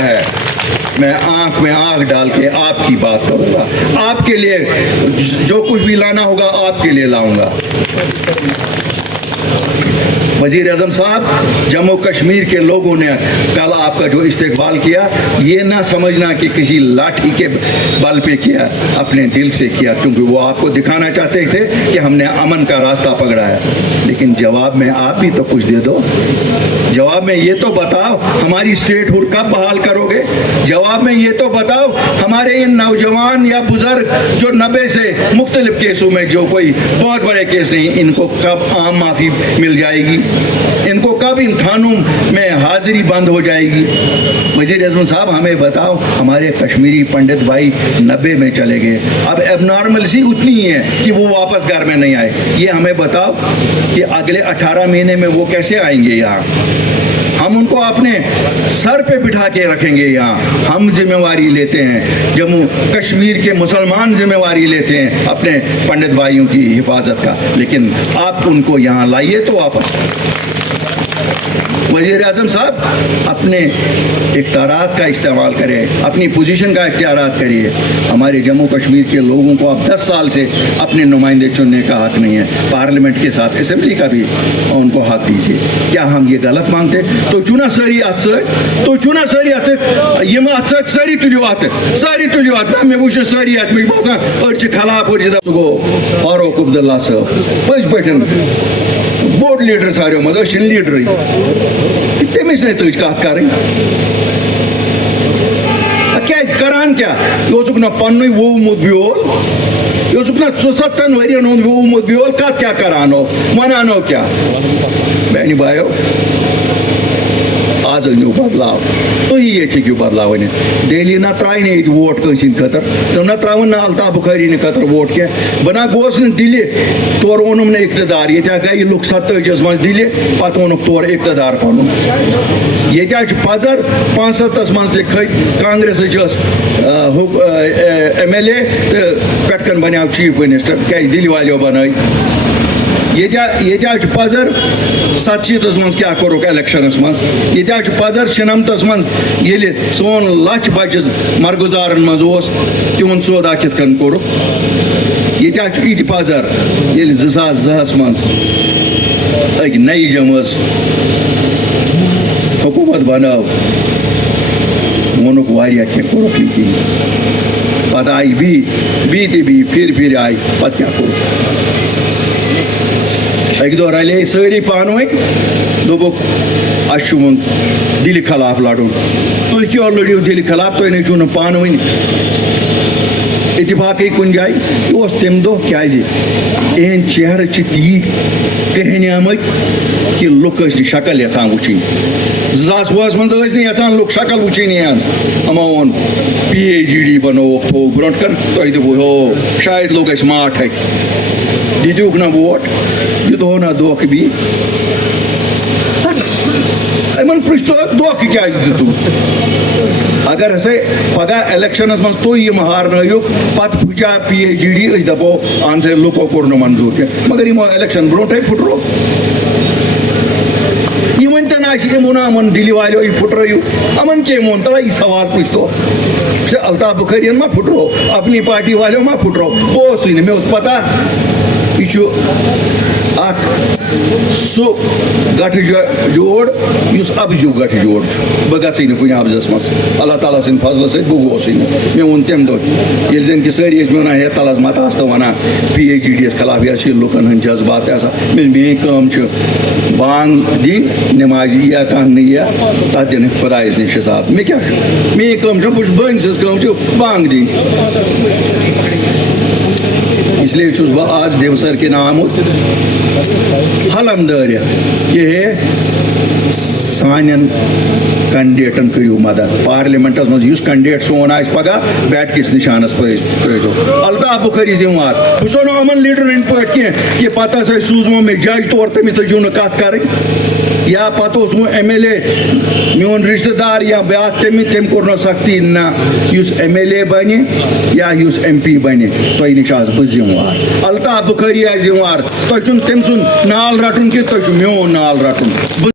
ہے میں آنکھ میں آنکھ ڈال کے آپ کی بات کروں گا، آپ کے لیے جو کچھ بھی لانا ہوگا آپ کے لیے لاؤں گا۔ وزیر اعظم صاحب، جموں کشمیر کے لوگوں نے کل آپ کا جو استقبال کیا، یہ نہ سمجھنا کہ کسی لاٹھی کے بل پہ کیا، اپنے دل سے کیا، کیونکہ وہ آپ کو دکھانا چاہتے تھے کہ ہم نے امن کا راستہ پکڑا ہے۔ لیکن جواب میں آپ بھی تو کچھ دے دو، جواب میں یہ تو بتاؤ ہماری اسٹیٹ ہوڈ کب بحال کرو گے، جواب میں یہ تو بتاؤ ہمارے ان نوجوان یا بزرگ جو 90 سے مختلف کیسوں میں، جو کوئی بہت بڑے کیس نہیں، ان کو کب عام معافی مل جائے گی، ان کو کب ان تھانوں میں حاضری بند ہو جائے گی۔ وزیر اعظم صاحب ہمیں بتاؤ، ہمارے کشمیری پنڈت بھائی 90 میں چلے گئے، اب ایب نارملسی اتنی ہی ہے کہ وہ واپس گھر میں نہیں آئے، یہ ہمیں بتاؤ کہ اگلے 18 مہینے میں وہ کیسے آئیں گے یہاں، ہم ان کو اپنے سر پہ بٹھا کے رکھیں گے یہاں، ہم ذمہ داری لیتے ہیں، جموں کشمیر کے مسلمان ذمہ داری لیتے ہیں اپنے پنڈت بھائیوں کی حفاظت کا، لیکن آپ ان کو یہاں لائیے تو واپس۔ وزیر اعظم صاحب اپنے اختیارات کا استعمال کریں، اپنی پوزیشن کا اختیارات کریے۔ ہمارے جموں کشمیر کے لوگوں کو اب 10 سال سے اپنے نمائندے چننے کا حق نہیں ہے، پارلیمنٹ کے ساتھ اسمبلی کا بھی ان کو حق دیجیے۔ کیا ہم یہ غلط مانتے؟ تو چنا ساری ات تو چنا ساری ات یم ات ساری تلیو ات ساری تلیو ات میں وچ ساری ات میں باسان اڑچ خلاف اور گو فاروق عبداللہ صاحب پز پٹن بوڑ لیڈر ساریو مز اچھن لیڈر تمس نے تج کت کریں کیا کران کیا یہ نا پن وومت بیول یہ نا 70 ورین ہند وومت بیول کت کیا کرانو ونانو کیا میانی بھائیو آز انو بدلاو تھی یہ ہیکو بدلاو ورنت دہلی نہ ترائے یہ ووٹ کنس خاطر تو نہ ترا نا الطاف بخاری خاطر ووٹ کی بنا گوس نا دلہ تور اونم نا اقتدار یہ گئی لوگ 27 من دلہ پتہ اونک تور اقتدار پن یہ پدر 65 من کھت کانگریس MLA تو پٹ کن بنیو چیف منسٹر کیا دل والو بنائی یہ پزر 47 من کیا کورک الیکشنس من یہ پزر 96 من یل سون لچھ بچہ مرگزارن من تہد سودا کت کن کورک یہ پزر یل 2002 من اک نئی جمع حکومت بناو وونک واریاہ کینٛہہ کورک نہٕ کِہیٖنۍ پتہٕ آیہِ بی پھر آیہِ پتہٕ کیٛاہ کوٚرُکھ اکہ دۄہ رلے سٲری پانہٕ ؤنۍ دوٚپُکھ اَسہِ چھُ وۄنۍ دِلہِ خلاف لڑُن تُہۍ کیٛاہ لٔڑِو دِلہِ خلاف تُہۍ نَے چھُو نہٕ پانہٕ ؤنۍ اتفاقی کُنہِ جایہِ یہِ اوس تَمہِ دۄہ کیٛازِ یِہنٛدۍ چہرٕ چھِ تیٖتۍ کرٛہنیمٕتۍ کہ لُکھ ٲسۍ نہٕ شکل یژھان وٕچھِنۍ 2002 منٛز ٲسۍ نہٕ یژھان لُکھ شکل وٕچھِنۍ یِہنٛز یِمو ووٚن PhD بنووُکھ تھوٚوُکھ برونٛٹھ کَن تۄہہِ دوٚپوُ ہو شاید لوٚگ اَسہِ ماٹھ اَتہِ دِتِوُکھ نہ ووٹ دِتہو نہ دھوکہٕ بیٚیہِ یِمن پرٛژھتو دھوکہٕ کیٛازِ دِتوُ اگر ہسا پگاہ الیکشنس منٛز تُہۍ یِم ہارنٲیِکھ پتہٕ پھٕچا PhD أسۍ دپو اہن سا لُکو کوٚر نہٕ منظوٗر کینٛہہ مگر یِمو الیکشن برونٛٹھٕے پھٕٹرو یہ ونتن یمن دل والو یہ پھٹرو امن کم وون تلا یہ سوال پوچھتو الطاف بخاری ما پھٹرو اپنی پارٹی والو ما پھٹرو اوسے نا مے پتہ یہ سہ گٹھ جوڑ اس ابجو گٹھ جوڑ بہ گژھے نہ کُنہِ ابزس منٛز اللہ تعالیٰ سٕنٛدِ فضلہٕ سۭتۍ بہٕ گوسُے نہٕ مےٚ ووٚن تمہِ دۄہ ییٚلہِ زن کہِ سٲری ٲسۍ مےٚ ونان ہے تلس مت آس تو ونان PhD یس خلاف یہ چھِ لُکن ہٕنٛدۍ جذبات تہِ آسان میٲنۍ کٲم چھِ بانگ دِنۍ نمازِ یِیا کانٛہہ نہٕ یِیا تتھ دِنہٕ خۄدایس نِش حساب مےٚ کیٛاہ چھُ میٲنۍ کٲم چھِ بہٕ چھُس بٲنۍ سٕنٛز کٲم چھِ بانگ دِنۍ اس لیے چھُس بہٕ آز دیوسر کِنۍ آمُت حلم دٲرِتھ کہ ہے سانٮ۪ن کنڈیڈیٹن کٔرِو مدد پارلیمنٹس منٛز یُس کنڈیڈیٹ سون آسہِ پگاہ بیٹ کِس نشانس پرٛٲرۍزیو الطاف بخاری ذمہٕ وار بہٕ چھُسو نہٕ یِمن لیٖڈرن ہٕنٛدۍ پٲٹھۍ کینٛہہ کہ پتہٕ ہسا سوٗزمو مےٚ جج طور تٔمِس تٔجِو نہٕ کتھ کرٕنۍ یا پتہٕ اوس وۄنۍ MLA میون رشتہٕ دار یا بیاکھ تٔمۍ کوٚر نہٕ سختی نہ یُس MLA بنہِ یا یُس MP بنہِ تۄہہِ نِش آسہٕ بہٕ ذمہٕ وار الطاف بخاری آسہِ ذمہٕ وار تۄہہِ چھُنہٕ تٔمۍ سُنٛد نال رٹُن کینٛہہ تۄہہِ چھُ میون نال رٹُن